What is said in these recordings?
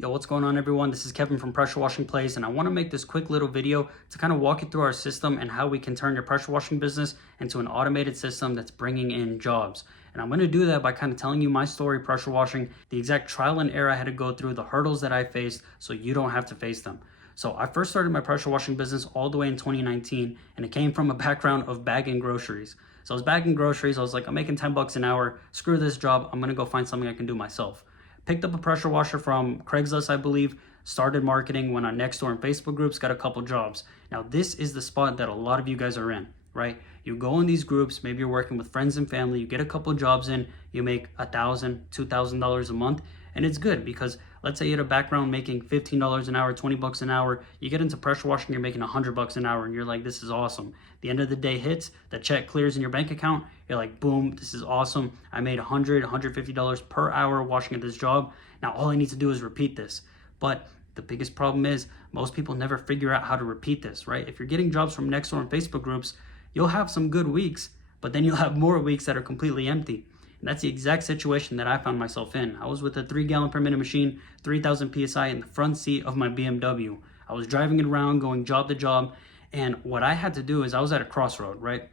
Yo, what's going on everyone? This is Kevin from Pressure Washing Plays, and I want to make this quick little video to kind of walk you through our system and how we can turn your pressure washing business into an automated system that's bringing in jobs. And I'm going to do that by kind of telling you my story pressure washing, the exact trial and error I had to go through, the hurdles that I faced, so you don't have to face them. So I first started my pressure washing business all the way in 2019, and it came from a background of bagging groceries. So I was bagging groceries. I was like, I'm making 10 bucks an hour. Screw this job. I'm going to go find something I can do myself. Picked up a pressure washer from Craigslist, I believe, started marketing, went on Nextdoor and Facebook groups, got a couple jobs. Now, this is the spot that a lot of you guys are in, right? You go in these groups, maybe you're working with friends and family, you get a couple jobs in, you make $1,000, $2,000 a month, and it's good because let's say you had a background making $15 an hour, 20 bucks an hour, you get into pressure washing, you're making 100 bucks an hour, and you're like, this is awesome. The end of the day hits, the check clears in your bank account, you're like, boom, this is awesome. I made $100, $150 per hour washing at this job. Now all I need to do is repeat this. But the biggest problem is most people never figure out how to repeat this, right? If you're getting jobs from Nextdoor and Facebook groups, you'll have some good weeks, but then you'll have more weeks that are completely empty. And that's the exact situation that I found myself in. I was with a 3-gallon per minute machine, 3,000 PSI in the front seat of my BMW. I was driving it around, going job to job. And what I had to do is I was at a crossroad, right?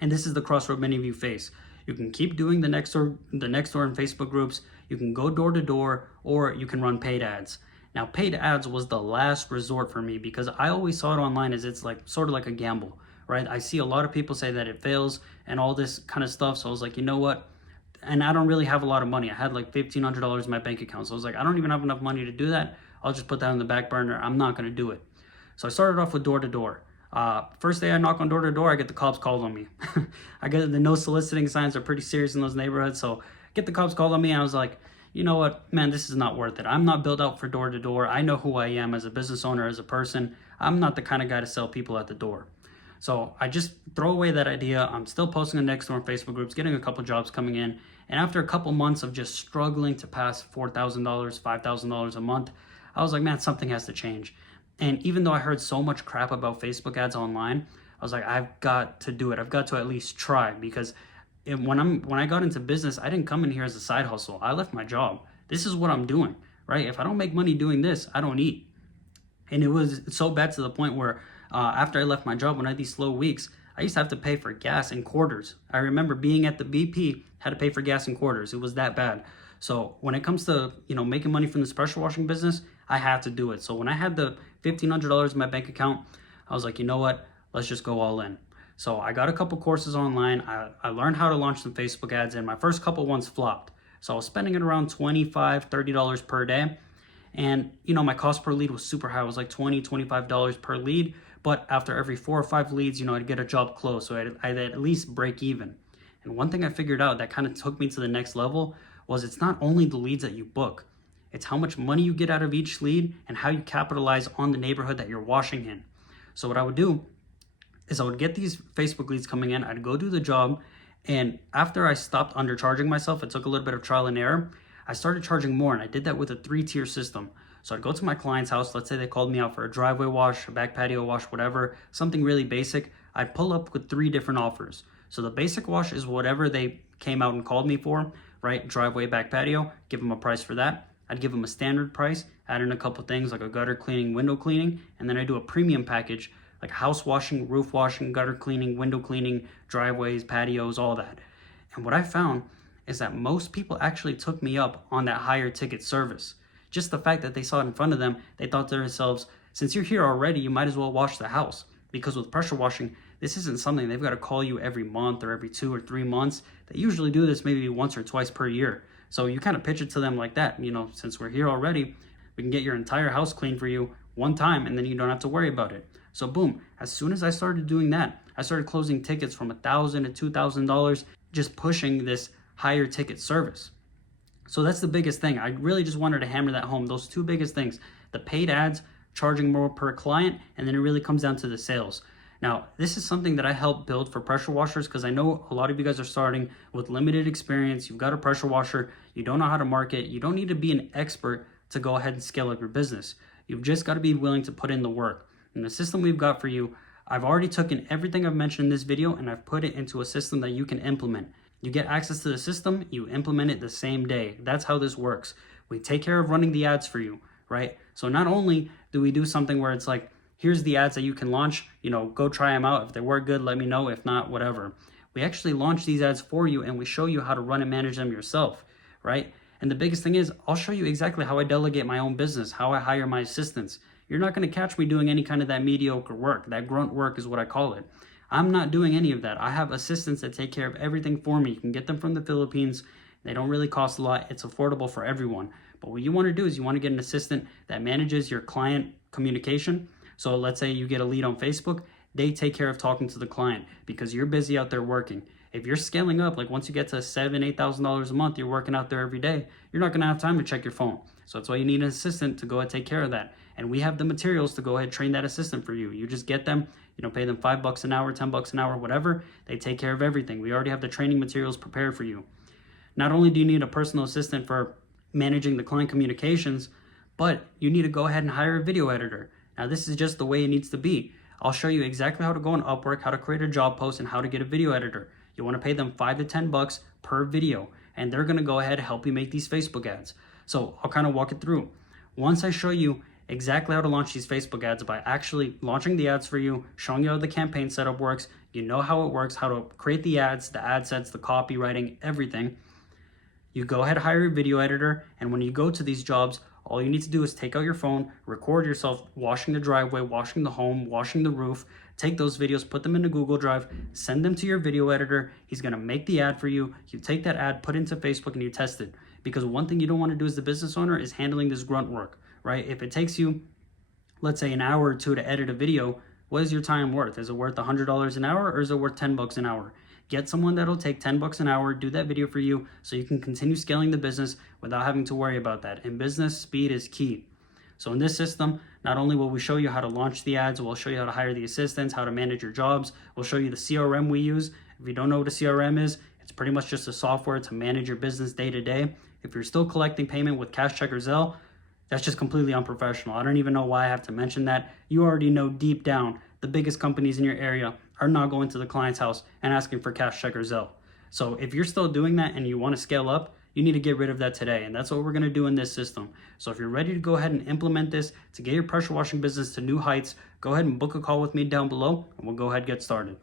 And this is the crossroad many of you face. You can keep doing the Nextdoor and Facebook groups. You can go door to door, or you can run paid ads. Now, paid ads was the last resort for me because I always saw it online as it's like sort of like a gamble, right? I see a lot of people say that it fails and all this kind of stuff. So I was like, you know what? And I don't really have a lot of money. I had like $1,500 in my bank account. So I was like, I don't even have enough money to do that. I'll just put that on the back burner. I'm not going to do it. So I started off with door to door. First day I knock on door to door, I get the cops called on me. I get the no soliciting signs are pretty serious in those neighborhoods. So get the cops called on me. And I was like, you know what, man, this is not worth it. I'm not built out for door to door. I know who I am as a business owner, as a person. I'm not the kind of guy to sell people at the door. So I just throw away that idea. I'm still posting on Nextdoor and Facebook groups, getting a couple jobs coming in. And after a couple months of just struggling to pass $4,000, $5,000 a month, I was like, man, something has to change. And even though I heard so much crap about Facebook ads online, I was like, I've got to do it. I've got to at least try because when I got into business, I didn't come in here as a side hustle. I left my job. This is what I'm doing, right? If I don't make money doing this, I don't eat. And it was so bad to the point where after I left my job, when I had these slow weeks, I used to have to pay for gas in quarters. I remember being at the BP, had to pay for gas in quarters. It was that bad. So when it comes to, making money from this pressure washing business, I have to do it. So when I had the $1,500 in my bank account, I was like, you know what? Let's just go all in. So I got a couple courses online. I learned how to launch some Facebook ads, and my first couple ones flopped. So I was spending it around $25, $30 per day. And, my cost per lead was super high. It was like $20, $25 per lead. But after every 4 or 5 leads, I'd get a job closed. So I'd at least break even. And one thing I figured out that kind of took me to the next level was it's not only the leads that you book. It's how much money you get out of each lead and how you capitalize on the neighborhood that you're washing in. So what I would do is I would get these Facebook leads coming in. I'd go do the job. And after I stopped undercharging myself, it took a little bit of trial and error. I started charging more, and I did that with a 3-tier system. So I'd go to my client's house. Let's say they called me out for a driveway wash, a back patio wash, whatever, something really basic. I'd pull up with 3 different offers. So the basic wash is whatever they came out and called me for, right? Driveway, back patio, give them a price for that. I'd give them a standard price, add in a couple things like a gutter cleaning, window cleaning, and then I do a premium package like house washing, roof washing, gutter cleaning, window cleaning, driveways, patios, all that. And what I found is that most people actually took me up on that higher ticket service. Just the fact that they saw it in front of them, they thought to themselves, since you're here already, you might as well wash the house. Because with pressure washing, this isn't something they've got to call you every month or every 2 or 3 months. They usually do this maybe once or twice per year. So you kind of pitch it to them like that, since we're here already, we can get your entire house clean for you one time and then you don't have to worry about it. So boom, as soon as I started doing that, I started closing tickets from $1,000 to $2,000, just pushing this higher ticket service. So that's the biggest thing. I really just wanted to hammer that home. Those 2 biggest things, the paid ads, charging more per client, and then it really comes down to the sales. Now, this is something that I help build for pressure washers because I know a lot of you guys are starting with limited experience. You've got a pressure washer. You don't know how to market. You don't need to be an expert to go ahead and scale up your business. You've just got to be willing to put in the work. And the system we've got for you, I've already taken everything I've mentioned in this video and I've put it into a system that you can implement. You get access to the system, you implement it the same day. That's how this works. We take care of running the ads for you. right? So not only do we do something where it's like, here's the ads that you can launch, go try them out. If they work good, let me know. If not, whatever. We actually launch these ads for you and we show you how to run and manage them yourself, right? And the biggest thing is, I'll show you exactly how I delegate my own business, how I hire my assistants. You're not going to catch me doing any kind of that mediocre work. That grunt work is what I call it. I'm not doing any of that. I have assistants that take care of everything for me. You can get them from the Philippines. They don't really cost a lot. It's affordable for everyone. But what you want to do is you want to get an assistant that manages your client communication. So let's say you get a lead on Facebook. They take care of talking to the client because you're busy out there working. If you're scaling up, like once you get to $7,000, $8,000 a month, you're working out there every day, you're not going to have time to check your phone. So that's why you need an assistant to go and take care of that. And we have the materials to go ahead and train that assistant for you. You just get them, pay them $5 an hour, $10 an hour, whatever. They take care of everything. We already have the training materials prepared for you. Not only do you need a personal assistant for managing the client communications, but you need to go ahead and hire a video editor. Now, this is just the way it needs to be. I'll show you exactly how to go on Upwork, how to create a job post, and how to get a video editor. You want to pay them $5 to $10 per video, and they're going to go ahead and help you make these Facebook ads. So I'll kind of walk it through. Once I show you exactly how to launch these Facebook ads by actually launching the ads for you, showing you how the campaign setup works, you know how it works, how to create the ads, the ad sets, the copywriting, everything. You go ahead and hire a video editor, and when you go to these jobs, all you need to do is take out your phone, record yourself washing the driveway, washing the home, washing the roof, take those videos, put them into Google Drive, send them to your video editor. He's going to make the ad for you. You take that ad, put it into Facebook, and you test it. Because one thing you don't want to do as the business owner is handling this grunt work, right? If it takes you, let's say, an hour or two to edit a video, what is your time worth? Is it worth $100 an hour or is it worth $10 an hour? Get someone that'll take $10 an hour, do that video for you so you can continue scaling the business without having to worry about that. In business, speed is key. So in this system, not only will we show you how to launch the ads, we'll show you how to hire the assistants, how to manage your jobs. We'll show you the CRM we use. If you don't know what a CRM is, it's pretty much just a software to manage your business day to day. If you're still collecting payment with Cash Check or Zelle, that's just completely unprofessional. I don't even know why I have to mention that. You already know deep down the biggest companies in your area are not going to the client's house and asking for Cash Check or Zelle. So if you're still doing that and you want to scale up, you need to get rid of that today. And that's what we're going to do in this system. So if you're ready to go ahead and implement this to get your pressure washing business to new heights, go ahead and book a call with me down below and we'll go ahead and get started.